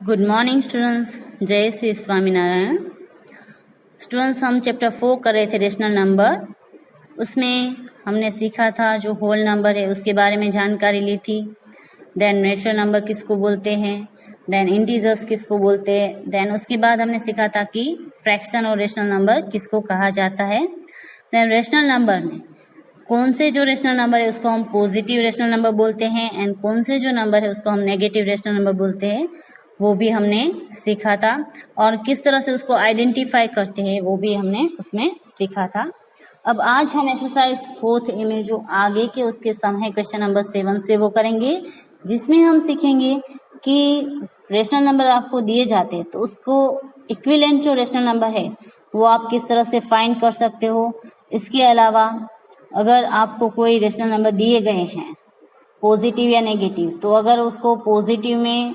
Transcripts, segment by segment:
Good morning students, जय Shri Swaminarayan. Students, हम chapter 4 कर रहे थे रेशनल नंबर। उसमें हमने सीखा था जो होल नंबर है उसके बारे में जानकारी ली थी। देन नेचुरल नंबर किसको बोलते हैं, देन इंटीजर्स किसको बोलते हैं, देन उसके बाद हमने सीखा था कि फ्रैक्शन और रेशनल नंबर किसको कहा जाता है। देन रेशनल नंबर में कौन से जो रेशनल नंबर है उसको हम पॉजिटिव रेशनल नंबर बोलते हैं एंड कौन से जो नंबर है उसको हम नेगेटिव रेशनल नंबर बोलते हैं, वो भी हमने सीखा था। और किस तरह से उसको आइडेंटिफाई करते हैं वो भी हमने उसमें सीखा था। अब आज हम एक्सरसाइज 4th ए में जो आगे के उसके सम है क्वेश्चन नंबर 7 से वो करेंगे, जिसमें हम सीखेंगे कि रेशनल नंबर आपको दिए जाते हैं तो उसको इक्विवेलेंट जो रेशनल नंबर है वो आप किस तरह से फाइंड कर सकते हो। इसके अलावा अगर आपको कोई रेशनल नंबर दिए गए हैं पॉजिटिव या नेगेटिव, तो अगर उसको पॉजिटिव में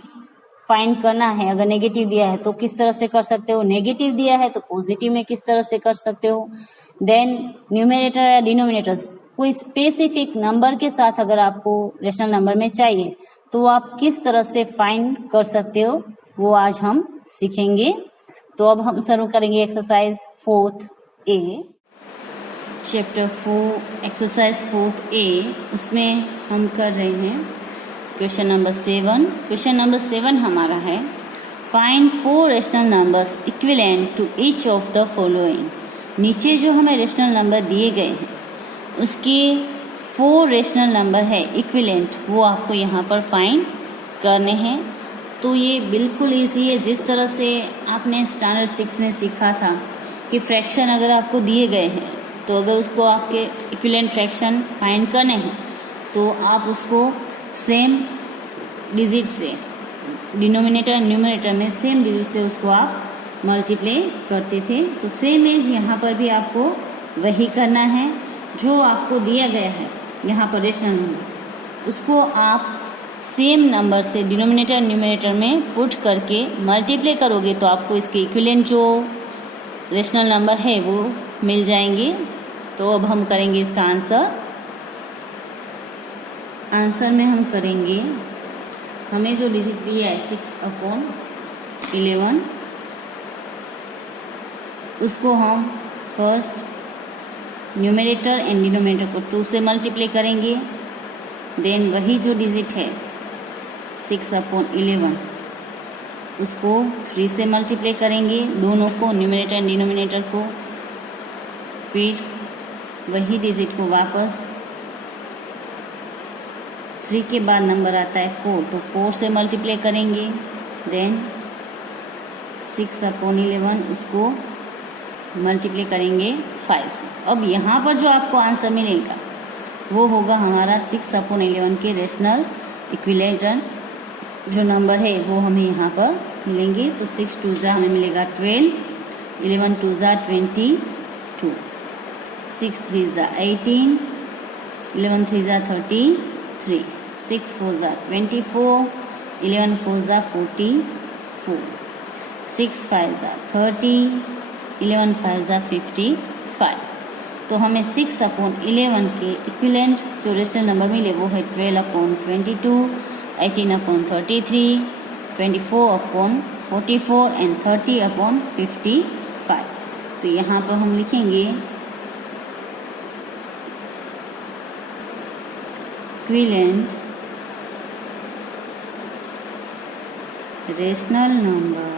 फाइंड करना है, अगर नेगेटिव दिया है तो किस तरह से कर सकते हो, नेगेटिव दिया है तो पॉजिटिव में किस तरह से कर सकते हो। देन न्यूमरेटर या डिनोमिनेटर्स कोई स्पेसिफिक नंबर के साथ अगर आपको रेशनल नंबर में चाहिए तो आप किस तरह से फाइंड कर सकते हो, वो आज हम सीखेंगे। तो अब हम शुरू करेंगे एक्सरसाइज 4th ए, चैप्टर 4 एक्सरसाइज 4th ए। उसमें हम कर रहे हैं क्वेश्चन नंबर 7। क्वेश्चन नंबर 7 हमारा है find 4 rational numbers equivalent to each of the following. नीचे जो हमें रेशनल नंबर दिए गए हैं उसके 4 रेशनल नंबर है इक्विवेलेंट, वो आपको यहाँ पर फाइंड करने हैं। तो ये बिल्कुल ईजी है। जिस तरह से आपने स्टैंडर्ड 6 में सीखा था कि फ्रैक्शन अगर आपको दिए गए हैं तो अगर उसको आपके इक्विवेलेंट फ्रैक्शन फाइंड करने हैं तो आप उसको सेम डिजिट से, डिनोमिनेटर एंड न्यूमरेटर में सेम डिजिट से उसको आप मल्टीप्लाई करते थे। तो सेम एज यहाँ पर भी आपको वही करना है। जो आपको दिया गया है यहाँ पर रेशनल नंबर, उसको आप सेम नंबर से डिनोमिनेटर एंड न्यूमरेटर में पुट करके मल्टीप्लाई करोगे तो आपको इसके इक्विवेलेंट जो रेशनल नंबर है वो मिल जाएंगे। तो अब हम करेंगे इसका आंसर में हम करेंगे, हमें जो डिजिट दिया है 6/11, उसको हम फर्स्ट न्यूमरेटर एंड डिनोमिनेटर को 2 से मल्टीप्लाई करेंगे। देन वही जो डिजिट है 6/11 उसको 3 से मल्टीप्लाई करेंगे, दोनों को, न्यूमरेटर एंड डिनोमिनेटर को। फिर वही डिजिट को वापस 3 के बाद नंबर आता है 4, तो 4 से मल्टीप्लाई करेंगे। देन 6/11 उसको मल्टीप्लाई करेंगे 5 से। अब यहाँ पर जो आपको आंसर मिलेगा वो होगा हमारा 6/11 के रेशनल इक्विवेलेंट जो नंबर है वो हमें यहाँ पर मिलेंगे। तो 6 2 जा हमें मिलेगा 12, 11 2 जा 22, 6 3 जा 18, 11 3 जा 33, 6 4 जा 24, 11 4 जा 44, 6 5 जा 30, 11 5 जा 55। तो हमें 6/11 के इक्विवेलेंट जो रेशनल नंबर मिले वो है 12/22, 18/33, 24/44 एंड 30/55। तो यहाँ पर हम लिखेंगे equivalent rational number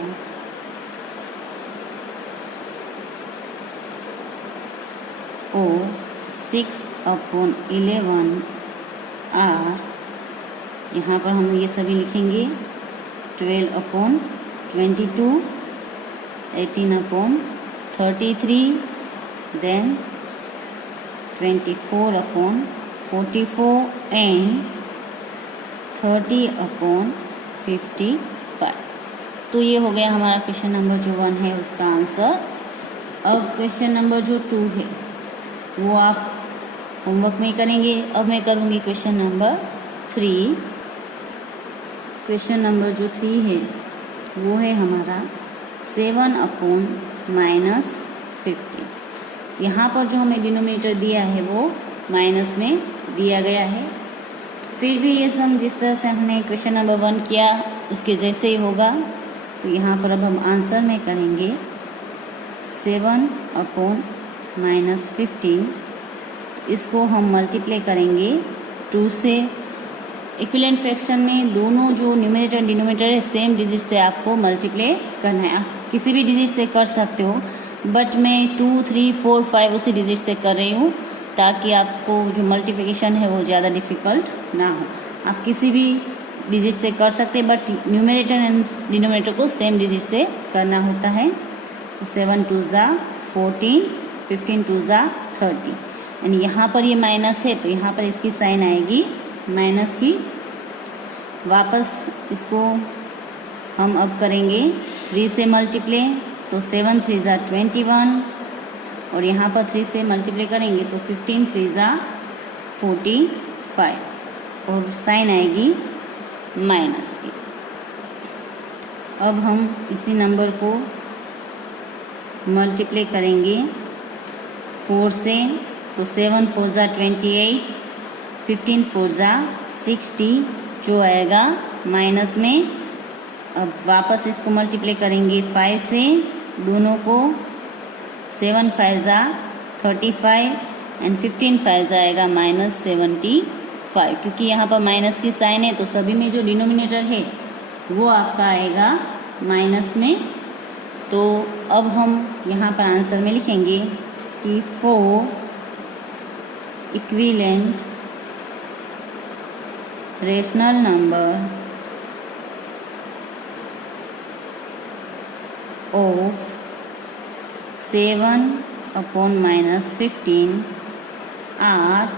of 6/11 are, यहाँ पर हम ये सभी लिखेंगे 12/22, 18/33, देन 24/44 एंड 30/55। तो ये हो गया हमारा क्वेश्चन नंबर जो 1 है उसका आंसर। अब क्वेश्चन नंबर जो 2 है वो आप होमवर्क में करेंगे। अब मैं करूँगी क्वेश्चन नंबर 3। क्वेश्चन नंबर जो 3 है वो है हमारा 7/-50। यहाँ पर जो हमें डिनोमिनेटर दिया है वो माइनस में दिया गया है। फिर भी ये सम जिस तरह से हमने क्वेश्चन नंबर 1 किया उसके जैसे ही होगा। तो यहाँ पर अब हम आंसर में करेंगे 7/-15। इसको हम मल्टीप्लाई करेंगे 2 से। इक्विवेलेंट फ्रैक्शन में दोनों जो न्यूमरेटर एंड डिनोमिनेटर है सेम डिजिट से आपको मल्टीप्लाई करना है। आप किसी भी डिजिट से कर सकते हो, बट मैं 2, 3, 4, 5 उसी डिजिट से कर रही हूँ ताकि आपको जो मल्टीप्लिकेशन है वो ज़्यादा डिफ़िकल्ट ना हो। आप किसी भी डिजिट से कर सकते हैं, बट न्यूमरेटर एंड डिनोमिनेटर को सेम डिजिट से करना होता है। तो 7 2 ज़ा 14, 15 2 ज़ा 30। यानी यहाँ पर ये माइनस है तो यहाँ पर इसकी साइन आएगी माइनस की। वापस इसको हम अब करेंगे 3 से मल्टीप्लाई। तो 7 3 ज़ा 21 और यहाँ पर 3 से मल्टीप्लाई करेंगे तो 15 3 ज़ा 45 और साइन आएगी माइनस की। अब हम इसी नंबर को मल्टीप्लाई करेंगे 4 से। तो 7 4 ज़ा 28, 15 4 ज़ा 60 जो आएगा माइनस में। अब वापस इसको मल्टीप्लाई करेंगे 5 से, दोनों को। 7 5 ज़ा 35 एंड 15 5 आएगा -75, क्योंकि यहाँ पर माइनस की साइन है तो सभी में जो डिनोमिनेटर है वो आपका आएगा माइनस में। तो अब हम यहाँ पर आंसर में लिखेंगे कि 4 equivalent rational number of 7/-15 are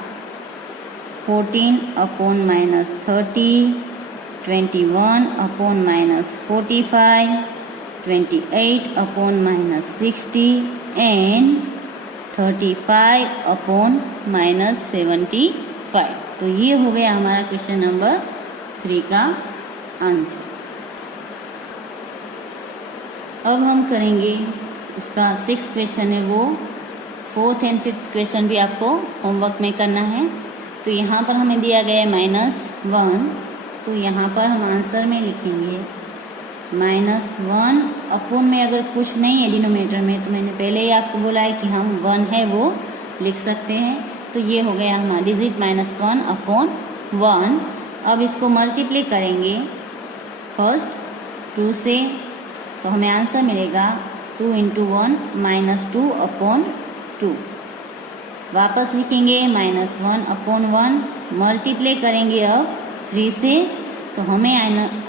14/-30, 21/-45, 28/-60 and 35/-75। तो ये हो गया हमारा क्वेश्चन नंबर 3 का आंसर। अब हम करेंगे इसका 6th क्वेश्चन है वो। 4th एंड 5th क्वेश्चन भी आपको होमवर्क में करना है। तो यहाँ पर हमें दिया गया है -1, तो यहाँ पर हम आंसर में लिखेंगे -1 अपॉन में अगर कुछ नहीं है डिनोमिनेटर में तो मैंने पहले ही आपको बोला है कि हम 1 है वो लिख सकते हैं। तो ये हो गया हमारा डिजिट -1/1। अब इसको मल्टीप्लाई करेंगे फर्स्ट 2 से, तो हमें आंसर मिलेगा 2 × 1 -2/2। वापस लिखेंगे -1/1, मल्टीप्लाई करेंगे अब 3 से, तो हमें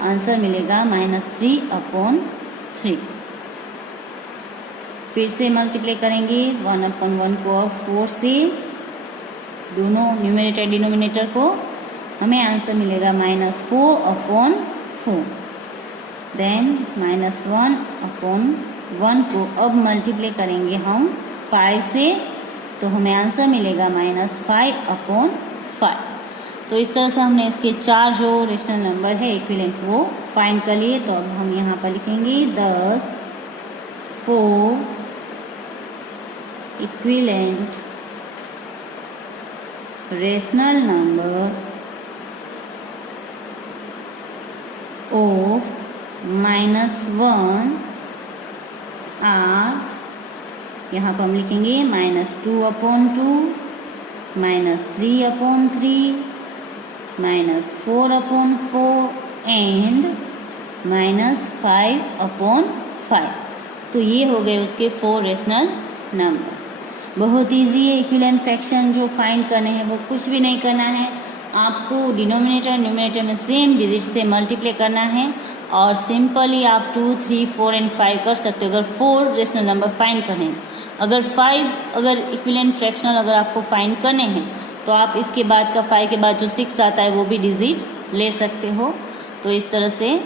आंसर मिलेगा -3/3। फिर से मल्टीप्लाई करेंगे 1/1 को अब 4 से, दोनों न्यूमरेटर डिनोमिनेटर को, हमें आंसर मिलेगा -4/4। देन -1/1 को अब मल्टीप्लाई करेंगे हम 5 से, तो हमें आंसर मिलेगा -5/5। तो इस तरह से हमने इसके 4 जो रेशनल नंबर है इक्विवेलेंट वो फाइंड कर लिए। तो अब हम यहाँ पर लिखेंगे 10 4 equivalent rational number of -1 are, यहाँ पर हम लिखेंगे -2/2, -3/3, -4/4 एंड -5/5। तो ये हो गए उसके 4 रेशनल नंबर। बहुत इजी है। इक्विवेलेंट फ्रैक्शन जो फाइंड करने हैं वो कुछ भी नहीं करना है, आपको डिनोमिनेटर न्यूमरेटर में सेम डिजिट से मल्टीप्लाई करना है और सिंपली आप 2, 3, 4 एंड 5 कर सकते हो अगर 4 रेशनल नंबर फाइंड करने हैं। अगर 5 अगर इक्विवेलेंट फ्रैक्शनल अगर आपको फाइंड करने हैं तो आप इसके बाद का 5 के बाद जो 6 आता है वो भी डिजिट ले सकते हो। तो इस तरह से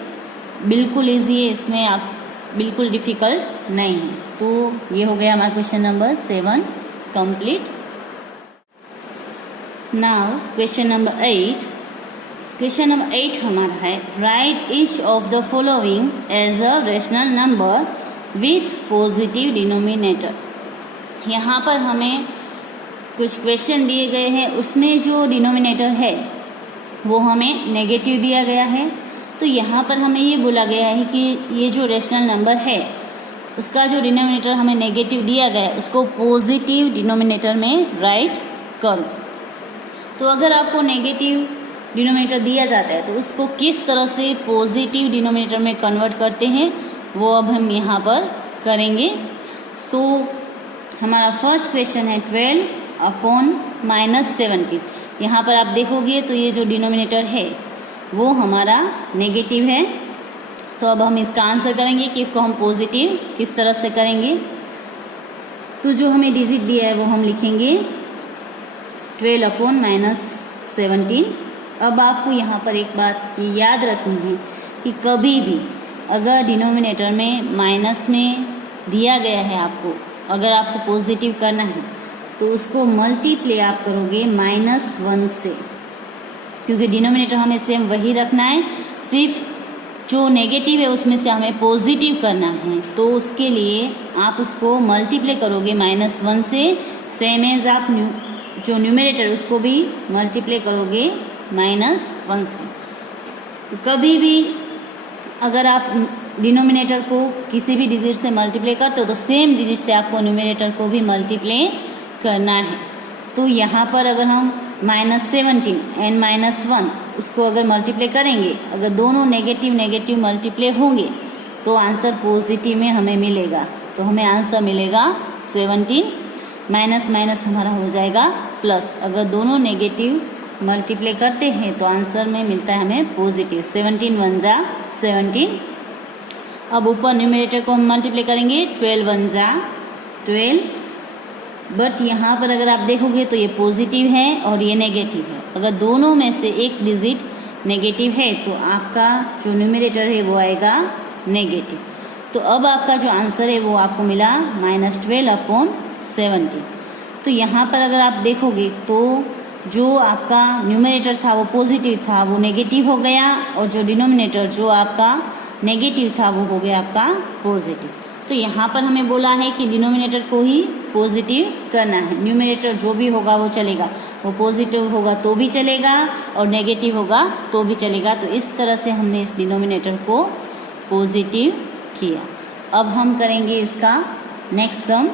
बिल्कुल ईजी है, इसमें आप बिल्कुल डिफ़िकल्ट नहीं है। तो ये हो गया हमारा question number 7 complete. Now question number 8। Question number 8 हमारा है write each of the following as a rational number with positive denominator. यहाँ पर हमें कुछ क्वेश्चन दिए गए हैं, उसमें जो डिनोमिनेटर है वो हमें नेगेटिव दिया गया है तो यहाँ पर हमें ये बोला गया है कि ये जो रेशनल नंबर है उसका जो डिनोमिनेटर हमें नेगेटिव दिया गया है उसको पॉजिटिव डिनोमिनेटर में राइट करो। तो अगर आपको नेगेटिव डिनोमिनेटर दिया जाता है तो उसको किस तरह से पॉजिटिव डिनोमिनेटर में कन्वर्ट करते हैं वो अब हम यहाँ पर करेंगे। सो हमारा फर्स्ट क्वेश्चन है 12 अपॉन -17। यहाँ पर आप देखोगे तो ये जो डिनोमिनेटर है वो हमारा नेगेटिव है। तो अब हम इसका आंसर करेंगे कि इसको हम पॉजिटिव किस तरह से करेंगे। तो जो हमें डिजिट दिया है वो हम लिखेंगे 12 अपॉन -17। अब आपको यहाँ पर एक बात ये याद रखनी है कि कभी भी अगर डिनोमिनेटर में माइनस में दिया गया है आपको, अगर आपको पॉजिटिव करना है तो उसको मल्टीप्लाई आप करोगे -1 से, क्योंकि डिनोमिनेटर हमें सेम वही रखना है, सिर्फ जो नेगेटिव है उसमें से हमें पॉजिटिव करना है। तो उसके लिए आप उसको मल्टीप्लाई करोगे -1 से, सेम एज आप जो न्यूमरेटर उसको भी मल्टीप्लाई करोगे -1 से। कभी भी अगर आप डिनोमिनेटर को किसी भी डिजिट से मल्टीप्लाई करते हो तो सेम डिजिट से आपको न्यूमरेटर को भी मल्टीप्लाई करना है। तो यहाँ पर अगर हम -17 एंड -1 उसको अगर मल्टीप्लाई करेंगे, अगर दोनों नेगेटिव नेगेटिव मल्टीप्लाई होंगे तो आंसर पॉजिटिव में हमें मिलेगा। तो हमें आंसर मिलेगा 17, माइनस माइनस हमारा हो जाएगा प्लस। अगर दोनों नेगेटिव मल्टीप्लाई करते हैं तो आंसर में मिलता है हमें पॉजिटिव। 17 1 जा 17। अब ऊपर न्यूमरेटर को हम मल्टीप्लाई करेंगे 12 1 जा 12। बट यहाँ पर अगर आप देखोगे तो ये पॉजिटिव है और ये नेगेटिव है। अगर दोनों में से एक डिजिट नेगेटिव है तो आपका जो न्यूमरेटर है वो आएगा नेगेटिव। तो अब आपका जो आंसर है वो आपको मिला -12 अपॉन 17। तो यहाँ पर अगर आप देखोगे तो जो आपका न्यूमरेटर था वो पॉजिटिव था, वो नेगेटिव हो गया, और जो डिनोमिनेटर जो आपका नेगेटिव था वो हो गया आपका पॉजिटिव। तो यहाँ पर हमें बोला है कि डिनोमिनेटर को ही पॉजिटिव करना है। न्यूमरेटर जो भी होगा वो चलेगा, वो पॉजिटिव होगा तो भी चलेगा और नेगेटिव होगा तो भी चलेगा। तो इस तरह से हमने इस डिनोमिनेटर को पॉजिटिव किया। अब हम करेंगे इसका नेक्स्ट सम।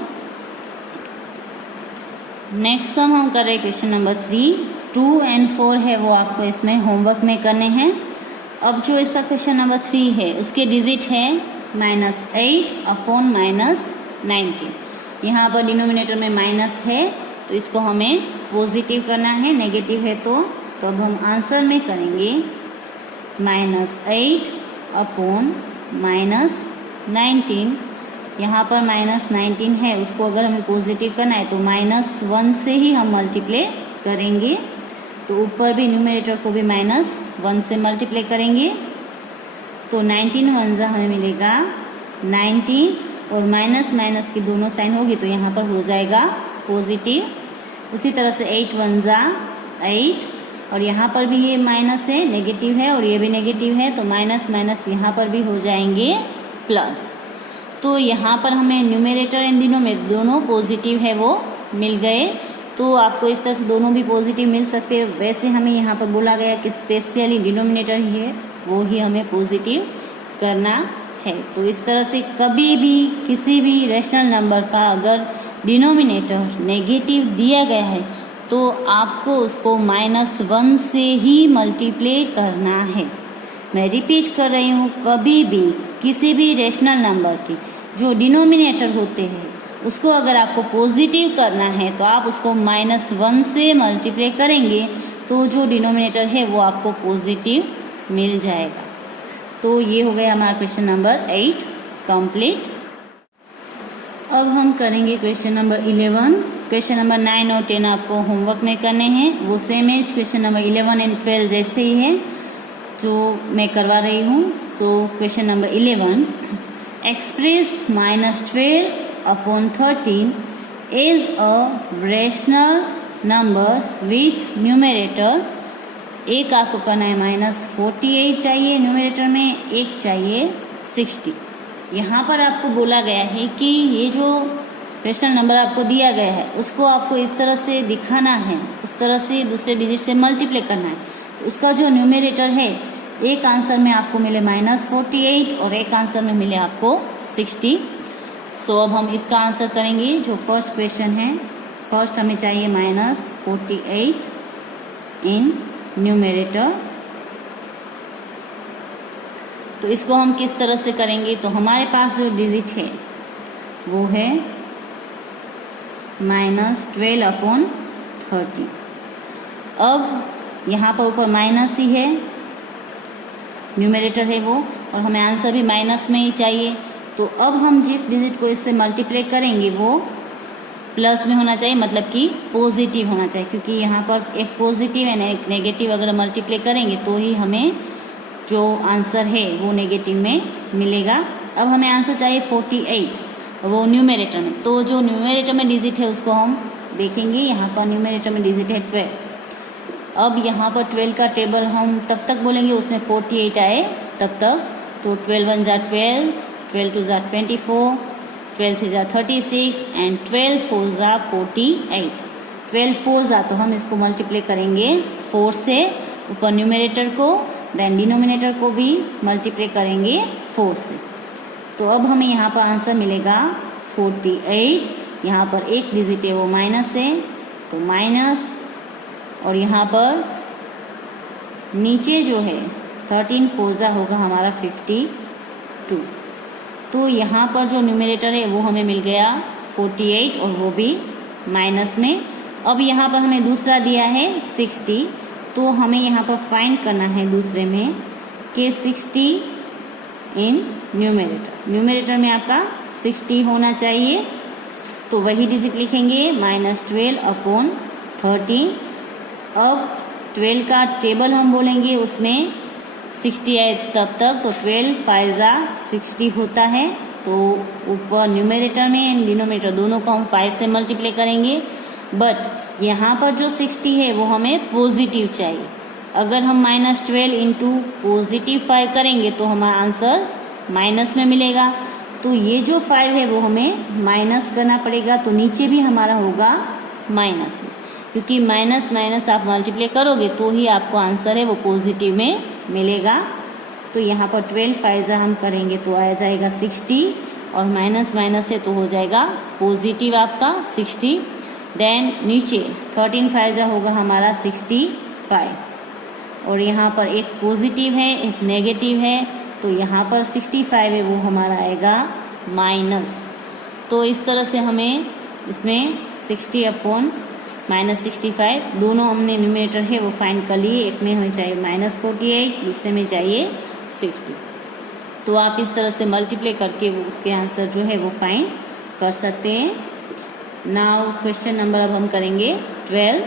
नेक्स्ट सम हम कर रहे हैं क्वेश्चन नंबर 3। 2 और 4 है वो आपको इसमें होमवर्क में करने हैं। अब जो इसका क्वेश्चन नंबर 3 है उसके डिजिट है -8 अपॉन -19। यहाँ पर डिनोमिनेटर में माइनस है तो इसको हमें पॉजिटिव करना है, नेगेटिव है तो अब हम आंसर में करेंगे -8 अपॉन -19। यहाँ पर -19 है, उसको अगर हमें पॉजिटिव करना है तो -1 से ही हम मल्टीप्लाई करेंगे। तो ऊपर भी न्यूमरेटर को भी -1 से मल्टीप्लाई करेंगे तो 19 1 जा हमें मिलेगा 19, और माइनस माइनस की दोनों साइन होगी तो यहाँ पर हो जाएगा पॉजिटिव। उसी तरह से 8 1 जा 8, और यहाँ पर भी ये माइनस है, नेगेटिव है, और ये भी नेगेटिव है तो माइनस माइनस यहाँ पर भी हो जाएंगे प्लस। तो यहाँ पर हमें न्यूमरेटर एंड डिनोमिनेटर दोनों पॉजिटिव है वो मिल गए। तो आपको इस तरह से दोनों भी पॉजिटिव मिल सकते हैं। वैसे हमें यहाँ पर बोला गया कि स्पेशली डिनोमिनेटर ही है वो ही हमें पॉजिटिव करना है। तो इस तरह से कभी भी किसी भी रेशनल नंबर का अगर डिनोमिनेटर नेगेटिव दिया गया है तो आपको उसको -1 से ही मल्टीप्लाई करना है। मैं रिपीट कर रही हूँ, कभी भी किसी भी रेशनल नंबर के जो डिनोमिनेटर होते हैं उसको अगर आपको पॉजिटिव करना है तो आप उसको -1 से मल्टीप्लाई करेंगे तो जो डिनोमिनेटर है वो आपको पॉजिटिव मिल जाएगा। तो ये हो गया हमारा क्वेश्चन नंबर 8 कंप्लीट। अब हम करेंगे क्वेश्चन नंबर 11। क्वेश्चन नंबर 9 और 10 आपको होमवर्क में करने हैं। वो same as question number 11 and 12 जैसे ही है जो मैं करवा रही हूँ। So question number 11, express -12 upon 13 is a rational numbers with numerator। एक आपको करना है -48 चाहिए न्यूमरेटर में, एक चाहिए 60। यहाँ पर आपको बोला गया है कि ये जो रेशनल नंबर आपको दिया गया है उसको आपको इस तरह से दिखाना है, उस तरह से दूसरे डिजिट से मल्टीप्लाई करना है। तो उसका जो न्यूमरेटर है एक आंसर में आपको मिले -48 और एक आंसर में मिले आपको 60। सो अब हम इसका आंसर करेंगे। जो फर्स्ट क्वेश्चन है, फर्स्ट हमें चाहिए -48 इन न्यूमरेटर। तो इसको हम किस तरह से करेंगे, तो हमारे पास जो डिजिट है वो है -12/30। अब यहाँ पर ऊपर माइनस ही है, न्यूमरेटर है वो, और हमें आंसर भी माइनस में ही चाहिए। तो अब हम जिस डिजिट को इससे मल्टीप्लाई करेंगे वो प्लस में होना चाहिए, मतलब कि पॉजिटिव होना चाहिए, क्योंकि यहाँ पर एक पॉजिटिव है ना एक नेगेटिव, अगर मल्टीप्लाई करेंगे तो ही हमें जो आंसर है वो नेगेटिव में मिलेगा। अब हमें आंसर चाहिए 48, वो न्यूमरेटर में। तो जो न्यूमरेटर में डिजिट है उसको हम देखेंगे। यहाँ पर न्यूमरेटर में डिजिट है 12। अब यहाँ पर 12 का टेबल हम तब तक बोलेंगे उसमें 48 आए तब तक। तो 12 1 जा 12, 12 2 जा 24, 12 3 जा 36 एंड 12 4 जा 48। 12 4 जा तो हम इसको मल्टीप्लाई करेंगे 4 से, ऊपर न्यूमरेटर को, देन डिनोमिनेटर को भी मल्टीप्लाई करेंगे 4 से। तो अब हमें यहाँ पर आंसर मिलेगा 48। यहाँ पर एक डिजिट है वो माइनस है, तो माइनस, और यहाँ पर नीचे जो है 13 4 जा होगा हमारा 52। तो यहाँ पर जो न्यूमरेटर है वो हमें मिल गया 48 और वो भी माइनस में। अब यहाँ पर हमें दूसरा दिया है 60, तो हमें यहाँ पर फाइंड करना है दूसरे में कि 60 इन न्यूमरेटर। न्यूमरेटर में आपका 60 होना चाहिए, तो वही डिजिट लिखेंगे -12/13। अब 12 का टेबल हम बोलेंगे, उसमें 60 आए तब तक, तो 12 5 जा 60 होता है। तो ऊपर न्यूमरेटर में एंड डिनोमिनेटर दोनों को हम 5 से मल्टीप्लाई करेंगे। बट यहाँ पर जो 60 है वो हमें पॉजिटिव चाहिए। अगर हम -12 इंटू +5 करेंगे तो हमारा आंसर माइनस में मिलेगा। तो ये जो 5 है वो हमें माइनस करना पड़ेगा, तो नीचे भी हमारा होगा माइनस, क्योंकि माइनस माइनस आप मल्टीप्लाई करोगे तो ही आपको आंसर है वो पॉजिटिव में मिलेगा। तो यहाँ पर 12 5 जा हम करेंगे तो आ जाएगा 60, और माइनस माइनस है तो हो जाएगा पॉजिटिव आपका 60। देन नीचे 13 5 जा होगा हमारा 65, और यहाँ पर एक पॉजिटिव है एक नेगेटिव है, तो यहाँ पर 65 है वो हमारा आएगा माइनस। तो इस तरह से हमें इसमें 60/-65 दोनों हमने न्यूमरेटर है वो फाइंड कर लिए। एक में हमें चाहिए -48, दूसरे में चाहिए 60। तो आप इस तरह से मल्टीप्लाई करके वो उसके आंसर जो है वो फाइंड कर सकते हैं। नाउ क्वेश्चन नंबर अब हम करेंगे 12।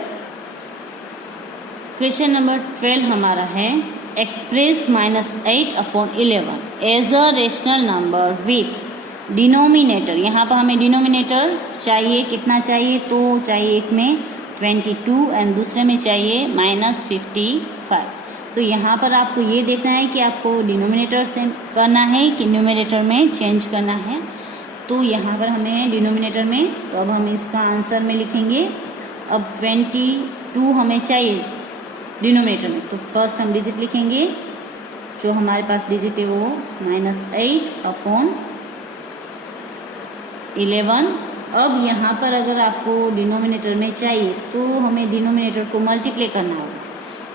क्वेश्चन नंबर 12 हमारा है express -8/11 as a rational number with denominator. यहाँ पर हमें डिनोमिनेटर चाहिए, कितना चाहिए, तो चाहिए एक में 22 एंड दूसरे में चाहिए -55। तो यहाँ पर आपको ये देखना है कि आपको डिनोमिनेटर से करना है कि न्यूमरेटर में चेंज करना है। तो यहाँ पर हमें डिनोमिनेटर में, तो अब हम इसका आंसर में लिखेंगे। अब 22 हमें चाहिए डिनोमिनेटर में, तो फर्स्ट हम डिजिट लिखेंगे। जो हमारे पास डिजिट है वो -8/11। अब यहाँ पर अगर आपको डिनोमिनेटर में चाहिए तो हमें डिनोमिनेटर को मल्टीप्लाई करना होगा।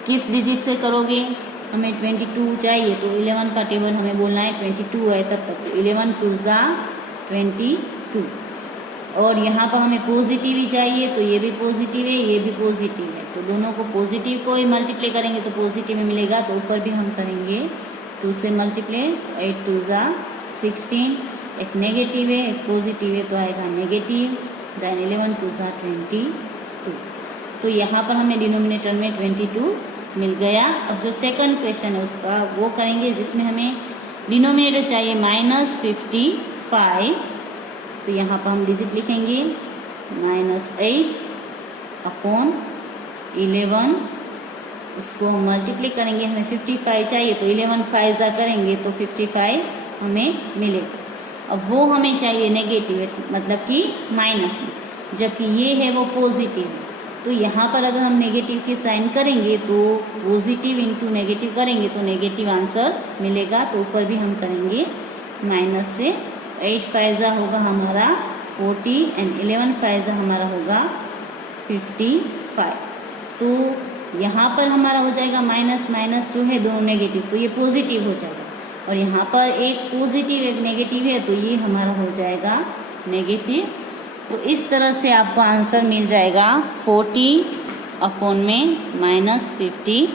किस डिजिट से करोगे, हमें 22 चाहिए तो 11 का टेबल हमें बोलना है 22 है तब तक, तो 11 2 जा 22। और यहाँ पर हमें पॉजिटिव ही चाहिए, तो ये भी पॉजिटिव है ये भी पॉजिटिव है, तो दोनों को पॉजिटिव को ही मल्टीप्लाई करेंगे तो पॉजिटिव में मिलेगा। तो ऊपर भी हम करेंगे 2 से मल्टीप्लाई, 8 2 जा 16। एक नेगेटिव है एक पॉजिटिव है तो आएगा नेगेटिव, देन 11 2 जा 22। तो यहाँ पर हमें डिनोमिनेटर में 22 मिल गया। अब जो सेकंड क्वेश्चन है उसका वो करेंगे, जिसमें हमें डिनोमिनेटर चाहिए -55। तो यहाँ पर हम डिजिट लिखेंगे -8/11, उसको हम मल्टीप्लाई करेंगे। हमें 55 चाहिए तो 11 5 जा करेंगे तो 55 हमें मिलेगा। अब वो हमें चाहिए नेगेटिव, मतलब कि माइनस में, जबकि ये है वो पॉजिटिव है। तो यहाँ पर अगर हम नेगेटिव के साइन करेंगे तो पॉजिटिव इंटू नेगेटिव करेंगे तो नेगेटिव आंसर मिलेगा। तो ऊपर भी हम करेंगे माइनस से। 8 फाइजा होगा हमारा 40 एंड 11 फाइजा हमारा होगा 55। तो यहाँ पर हमारा हो जाएगा माइनस माइनस जो है दोनों नेगेटिव, तो ये पॉजिटिव हो जाएगा। और यहाँ पर एक पॉजिटिव एक नेगेटिव है तो ये हमारा हो जाएगा नेगेटिव। तो इस तरह से आपको आंसर मिल जाएगा 40 अपॉन में -55।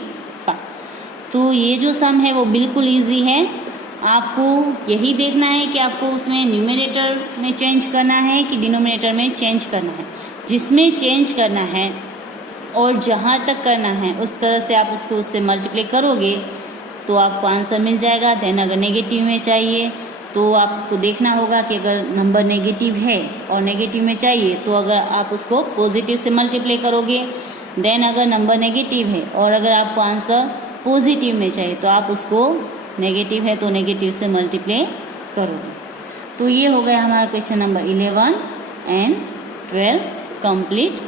तो ये जो सम है वो बिल्कुल इजी है। आपको यही देखना है कि आपको उसमें न्यूमरेटर में चेंज करना है कि डिनोमिनेटर में चेंज करना है। जिसमें चेंज करना है और जहाँ तक करना है उस तरह से आप उसको उससे मल्टीप्लाई करोगे तो आपको आंसर मिल जाएगा। देन अगर नेगेटिव में चाहिए तो आपको देखना होगा कि अगर नंबर नेगेटिव है और नेगेटिव में चाहिए तो अगर आप उसको पॉजिटिव से मल्टीप्लाई करोगे। देन अगर नंबर नेगेटिव है और अगर आपको आंसर पॉजिटिव में चाहिए तो आप उसको नेगेटिव है तो नेगेटिव से मल्टीप्लाई करोगे। तो ये हो गया हमारा question number 11 and 12 complete.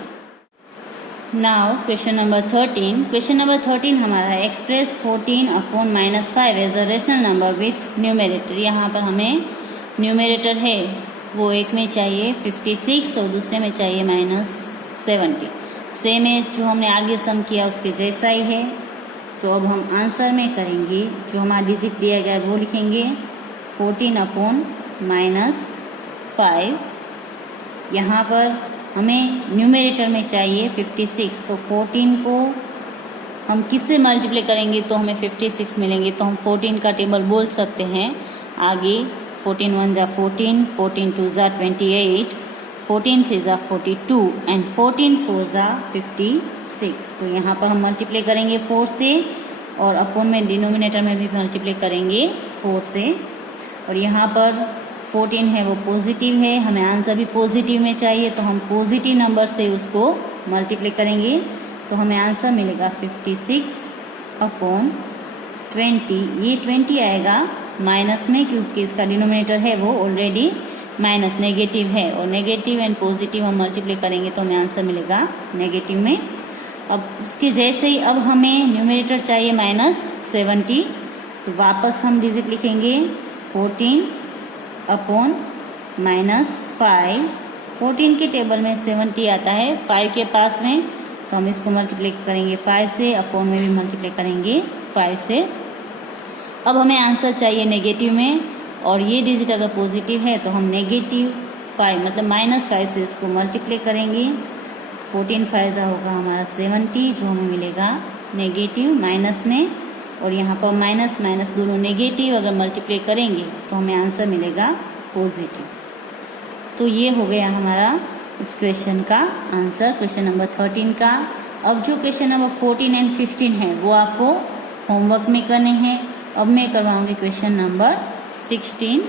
Now question number 13। Question number 13 हमारा है express 14 upon -5 as a rational number with numerator. यहाँ पर हमें न्यूमरेटर है वो एक में चाहिए 56 और दूसरे में चाहिए -70। सेम है जो हमने आगे सम किया उसके जैसा ही है। सो अब हम आंसर में करेंगे, जो हमारा डिजिट दिया गया है वो लिखेंगे 14 अपॉन -5। यहाँ पर हमें न्यूमरेटर में चाहिए 56, तो 14 को हम किससे मल्टीप्लाई करेंगे तो हमें 56 मिलेंगे। तो हम 14 का टेबल बोल सकते हैं आगे। 14 1 जा 14, 14 2 जा 28, 14 3 जा 42 एंड 14 4 जा 56। तो यहाँ पर हम मल्टीप्लाई करेंगे 4 से और अपॉन में डिनोमिनेटर में भी मल्टीप्लाई करेंगे 4 से। और यहाँ पर 14 है वो पॉजिटिव है, हमें आंसर भी पॉजिटिव में चाहिए तो हम पॉजिटिव नंबर से उसको मल्टीप्लाई करेंगे तो हमें आंसर मिलेगा 56 अपॉन 20। ये 20 आएगा माइनस में क्योंकि इसका डिनोमिनेटर है वो ऑलरेडी माइनस नेगेटिव है और नेगेटिव एंड पॉजिटिव हम मल्टीप्लाई करेंगे तो हमें आंसर मिलेगा नेगेटिव में। अब उसके जैसे ही अब हमें न्यूमरेटर चाहिए -70, तो वापस हम डिजिट लिखेंगे 14 अपॉन -5। 14 के टेबल में 70 आता है 5 के पास में, तो हम इसको मल्टीप्लाई करेंगे 5 से, अपॉन में भी मल्टीप्लाई करेंगे 5 से। अब हमें आंसर चाहिए नेगेटिव में और ये डिजिट अगर पॉजिटिव है तो हम -5 मतलब -5 से इसको मल्टीप्लाई करेंगे। 14 5 होगा हमारा 70 जो हमें मिलेगा नेगेटिव माइनस में, और यहाँ पर माइनस माइनस दोनों नेगेटिव अगर मल्टीप्लाई करेंगे तो हमें आंसर मिलेगा पॉजिटिव। तो ये हो गया हमारा इस क्वेश्चन का आंसर, क्वेश्चन नंबर 13 का। अब जो क्वेश्चन नंबर 14 एंड 15 है वो आपको होमवर्क में करने हैं। अब मैं करवाऊंगी क्वेश्चन नंबर 16।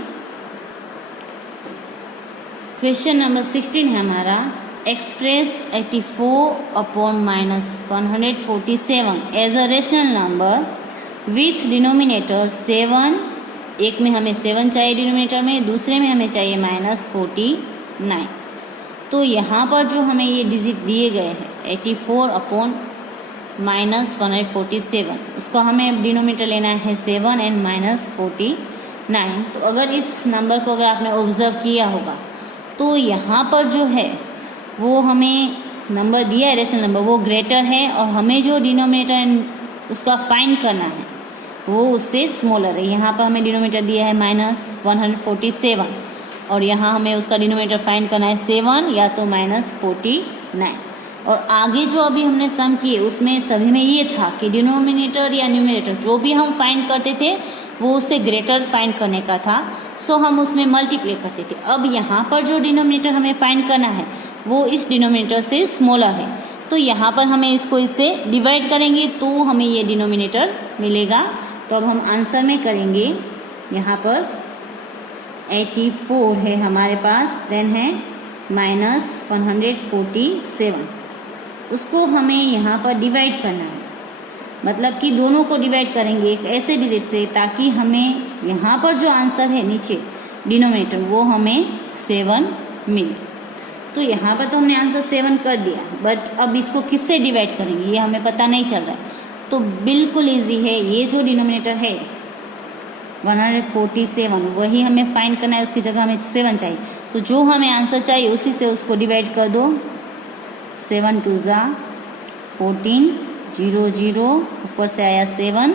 क्वेश्चन नंबर 16 है हमारा express 84 upon -147 as a rational number with denominator 7। एक में हमें 7 चाहिए डिनोमिनेटर में, दूसरे में हमें चाहिए -49। तो यहाँ पर जो हमें ये डिजिट दिए गए हैं 84 अपॉन -147, उसको हमें डिनोमिनेटर लेना है 7 एंड -49। तो अगर इस नंबर को अगर आपने ऑब्जर्व किया होगा तो यहाँ पर जो है वो हमें नंबर दिया है रेशनल नंबर वो ग्रेटर है, और हमें जो डिनोमिनेटर उसका फाइंड करना है वो उससे स्मॉलर है। यहाँ पर हमें डिनोमिनेटर दिया है -147 और यहाँ हमें उसका डिनोमिनेटर फाइंड करना है 7 या तो -49। और आगे जो अभी हमने सम किए उसमें सभी में ये था कि डिनोमिनेटर या न्यूमरेटर जो भी हम फाइंड करते थे वो उससे ग्रेटर फाइंड करने का था, सो हम उसमें मल्टीप्लाई करते थे। अब यहाँ पर जो डिनोमिनेटर हमें फाइंड करना है वो इस डिनोमिनेटर से स्मॉलर है, तो यहाँ पर हमें इसको इससे डिवाइड करेंगे तो हमें ये डिनोमिनेटर मिलेगा। तो अब हम आंसर में करेंगे, यहाँ पर 84 है हमारे पास, देन है -147, उसको हमें यहाँ पर डिवाइड करना है, मतलब कि दोनों को डिवाइड करेंगे एक ऐसे डिजिट से ताकि हमें यहाँ पर जो आंसर है नीचे डिनोमिनेटर वो हमें 7 मिले। तो यहाँ पर तो हमने आंसर 7 कर दिया, बट अब इसको किससे डिवाइड करेंगे ये हमें पता नहीं चल रहा है। तो बिल्कुल इजी है, ये जो डिनोमिनेटर है 147 वही हमें फाइंड करना है, उसकी जगह हमें 7 चाहिए। तो जो हमें आंसर चाहिए उसी से उसको डिवाइड कर दो। 7 2 जा 14, 0 0 ऊपर से आया 7,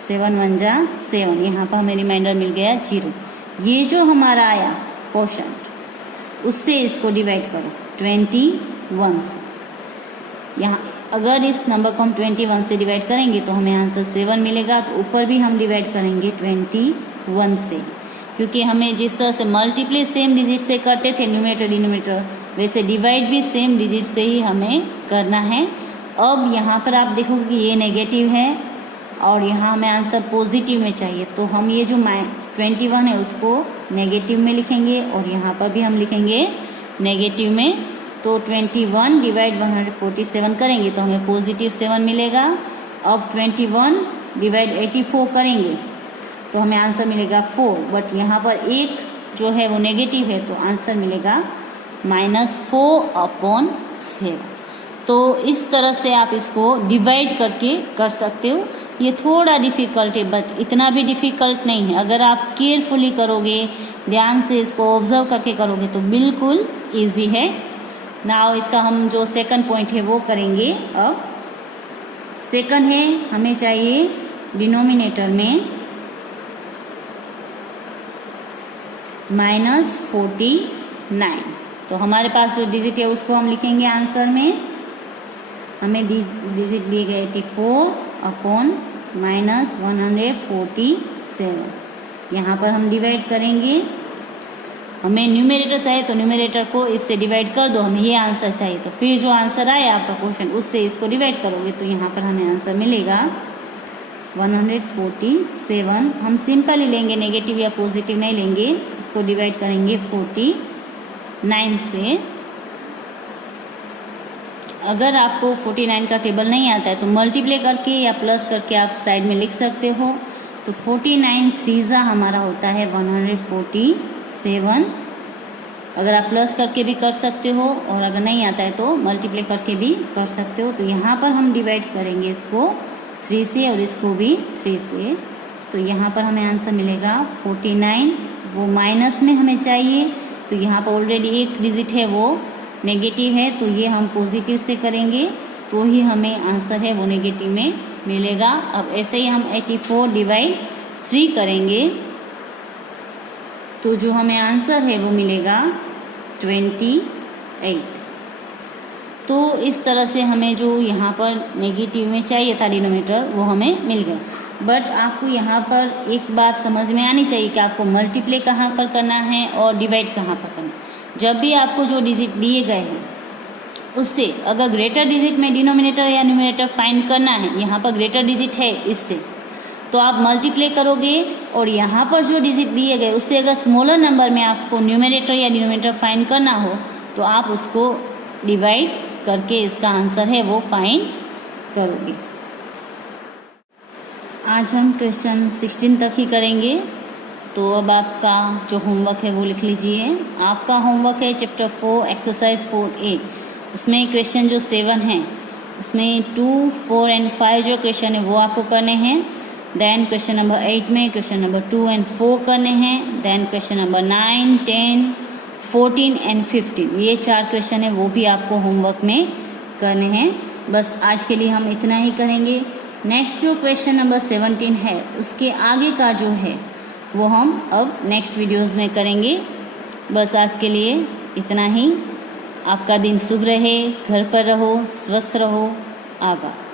7 1 जा 7, यहाँ पर हमें रिमाइंडर मिल गया 0। ये जो हमारा आया क्वेश्चन उससे इसको डिवाइड करो 21 से। यहाँ अगर इस नंबर को हम 21 से डिवाइड करेंगे तो हमें आंसर 7 मिलेगा। तो ऊपर भी हम डिवाइड करेंगे 21 से, क्योंकि हमें जिस तरह से मल्टीप्लाई सेम डिजिट से करते थे न्यूमरेटर डिनोमिनेटर, वैसे डिवाइड भी सेम डिजिट से ही हमें करना है। अब यहाँ पर आप देखोगे कि ये नेगेटिव है और यहाँ हमें आंसर पॉजिटिव में चाहिए, तो हम ये जो 21 है उसको नेगेटिव में लिखेंगे और यहाँ पर भी हम लिखेंगे नेगेटिव में। तो 21 डिवाइड 147 करेंगे तो हमें पॉजिटिव 7 मिलेगा। अब 21 डिवाइड 84 करेंगे तो हमें आंसर मिलेगा 4, बट यहाँ पर एक जो है वो नेगेटिव है तो आंसर मिलेगा -4/7। तो इस तरह से आप इसको डिवाइड करके कर सकते हो। ये थोड़ा डिफ़िकल्ट है बट इतना भी डिफ़िकल्ट नहीं है। अगर आप केयरफुली करोगे, ध्यान से इसको ऑब्जर्व करके करोगे तो बिल्कुल ईजी है। नाउ इसका हम जो सेकंड पॉइंट है वो करेंगे। अब सेकंड है, हमें चाहिए डिनोमिनेटर में -49। तो हमारे पास जो डिजिट है उसको हम लिखेंगे आंसर में। हमें डिजिट दिए गए 84/-147। यहाँ पर हम डिवाइड करेंगे। हमें न्यूमरेटर चाहिए तो न्यूमरेटर को इससे डिवाइड कर दो, हमें ये आंसर चाहिए। तो फिर जो आंसर आए आपका क्वेश्चन उससे इसको डिवाइड करोगे तो यहाँ पर हमें आंसर मिलेगा 147। हम सिंपल ही लेंगे, नेगेटिव या पॉजिटिव नहीं लेंगे। इसको डिवाइड करेंगे 49 से। अगर आपको 49 का टेबल नहीं आता है तो मल्टीप्लाई करके या प्लस करके आप साइड में लिख सकते हो। तो 49 3 हमारा होता है 147। अगर आप प्लस करके भी कर सकते हो और अगर नहीं आता है तो मल्टीप्लाई करके भी कर सकते हो। तो यहाँ पर हम डिवाइड करेंगे इसको 3 से और इसको भी 3 से। तो यहाँ पर हमें आंसर मिलेगा 49। वो माइनस में हमें चाहिए तो यहाँ पर ऑलरेडी एक डिजिट है वो नेगेटिव है, तो ये हम पॉजिटिव से करेंगे तो ही हमें आंसर है वो नेगेटिव में मिलेगा। अब ऐसे ही हम 84 डिवाइड 3 करेंगे तो जो हमें आंसर है वो मिलेगा 28। तो इस तरह से हमें जो यहाँ पर नेगेटिव में चाहिए था डिनोमिनेटर वो हमें मिल गया। बट आपको यहाँ पर एक बात समझ में आनी चाहिए कि आपको मल्टीप्लाई कहाँ पर करना है और डिवाइड कहाँ पर करना है। जब भी आपको जो डिजिट दिए गए हैं उससे अगर ग्रेटर डिजिट में डिनोमिनेटर या न्यूमरेटर फाइंड करना है, यहाँ पर ग्रेटर डिजिट है इससे, तो आप मल्टीप्लाई करोगे और यहाँ पर जो डिजिट दिए गए उससे अगर स्मॉलर नंबर में आपको न्यूमरेटर या डिनोमिनेटर फाइंड करना हो तो आप उसको डिवाइड करके इसका आंसर है वो फाइंड करोगे। आज हम क्वेश्चन 16 तक ही करेंगे। तो अब आपका जो होमवर्क है वो लिख लीजिए। आपका होमवर्क है चैप्टर 4 एक्सरसाइज 4A। उसमें क्वेश्चन जो 7 हैं उसमें 2, 4 एंड 5 जो क्वेश्चन है वो आपको करने हैं। देन क्वेश्चन नंबर 8 में क्वेश्चन नंबर 2 एंड 4 करने हैं। देन क्वेश्चन नंबर 9, 10, 14 एंड 15 ये 4 क्वेश्चन है वो भी आपको होमवर्क में करने हैं। बस आज के लिए हम इतना ही करेंगे। नेक्स्ट जो क्वेश्चन नंबर 17 है उसके आगे का जो है वो हम अब नेक्स्ट वीडियोस में करेंगे। बस आज के लिए इतना ही। आपका दिन शुभ रहे, घर पर रहो, स्वस्थ रहो। आभार।